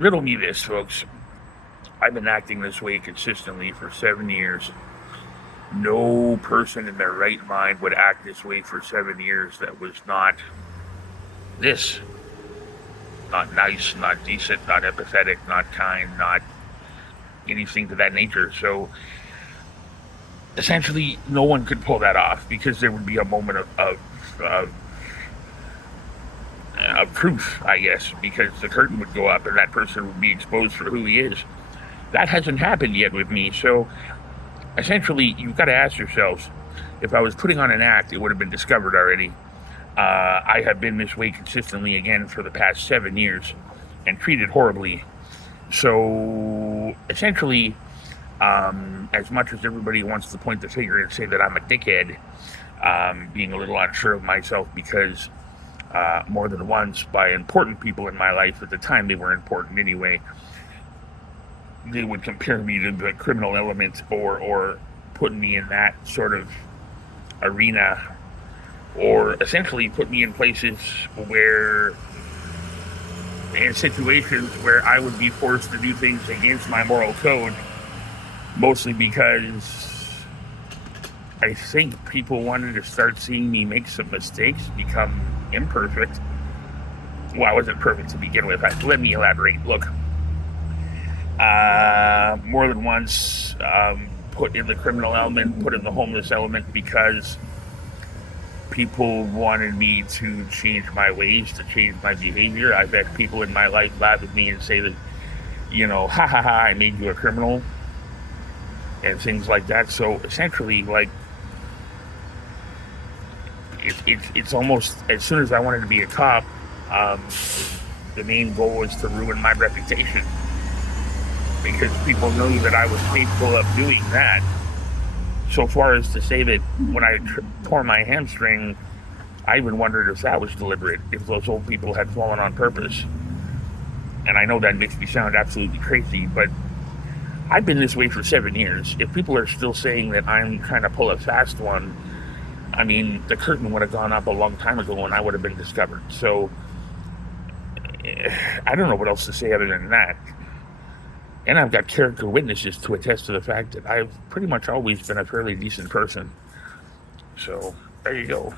Riddle me this, folks. I've been acting this way consistently for 7 years. No person in their right mind would act this way for 7 years that was not this. Not nice, not decent, not empathetic, not kind, not anything to that nature. So essentially, no one could pull that off because there would be a moment of truth, I guess, because the curtain would go up and that person would be exposed for who he is. That hasn't happened yet with me. So essentially, you've got to ask yourselves, if I was putting on an act, it would have been discovered already. I have been this way consistently again for the past 7 years and treated horribly. So essentially, as much as everybody wants to point the finger and say that I'm a dickhead, being a little unsure of myself because more than once by important people in my life, at the time they were important anyway, they would compare me to the criminal element or put me in that sort of arena, or essentially put me in places where, in situations where I would be forced to do things against my moral code, mostly because I think people wanted to start seeing me make some mistakes, become imperfect. Well, I wasn't perfect to begin with. Let me elaborate. Look, more than once, put in the criminal element, put in the homeless element, because people wanted me to change my ways, to change my behavior. I've had people in my life laugh at me and say that, ha ha ha, I made you a criminal, and things like that. So essentially, like, it's almost, as soon as I wanted to be a cop, the main goal was to ruin my reputation, because people knew that I was capable of doing that. So far as to say that when I tore my hamstring, I even wondered if that was deliberate, if those old people had fallen on purpose. And I know that makes me sound absolutely crazy, but I've been this way for 7 years. If people are still saying that I'm trying to pull a fast one, I mean, the curtain would have gone up a long time ago and I would have been discovered. So I don't know what else to say other than that. And I've got character witnesses to attest to the fact that I've pretty much always been a fairly decent person. So there you go.